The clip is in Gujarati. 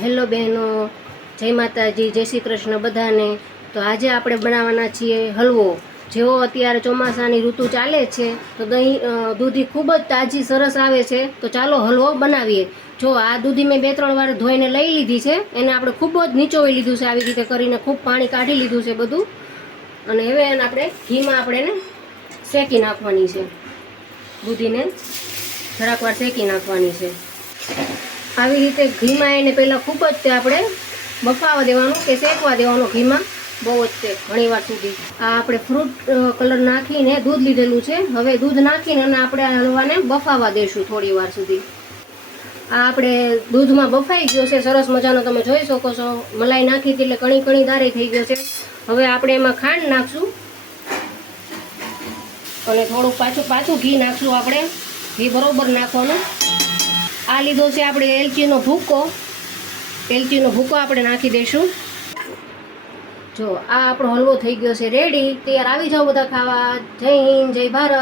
હેલો બહેનો, જય માતાજી, જય શ્રી કૃષ્ણ બધાને. તો આજે આપણે બનાવવાના છીએ હલવો. જેવો અત્યારે ચોમાસાની ઋતુ ચાલે છે તો દૂધી ખૂબ જ તાજી સરસ આવે છે. તો ચાલો હલવો બનાવીએ. જો આ દૂધી મેં 2-3 વાર ધોઈને લઈ લીધી છે. એને આપણે ખૂબ જ નીચોવી લીધું છે, આવી રીતે કરીને ખૂબ પાણી કાઢી લીધું છે બધું. અને હવે એને આપણે ઘીમાં આપણે શેકી નાખવાની છે. દૂધીને જરાક વાર શેકી નાખવાની છે. આવી રીતે ઘીમાં એને પહેલાં ખૂબ જ તે આપણે બફાવા દેવાનું કે શેકવા દેવાનું ઘીમાં બહુ જ તે ઘણી વાર સુધી. આ આપણે ફ્રૂટ કલર નાખીને દૂધ લીધેલું છે. હવે દૂધ નાખીને અને આપણે આ હલવાને બફાવા દઈશું થોડી વાર સુધી. આ આપણે દૂધમાં બફાઈ ગયો છે સરસ મજાનો, તમે જોઈ શકો છો. મલાઈ નાખી હતી એટલે કણી કણી દારે થઈ ગયો છે. હવે આપણે એમાં ખાંડ નાખશું અને થોડુંક પાછું ઘી નાખશું. આપણે ઘી બરોબર નાખવાનું. આ લીધો છે આપણે એલચીનો ભૂકો. એલચીનો ભૂકો આપણે નાખી દઈશું. જો આ આપણો હલવો થઈ ગયો છે રેડી. તૈયાર. આવી જાઓ બધા ખાવા. જય હિન્દ, જય ભારત.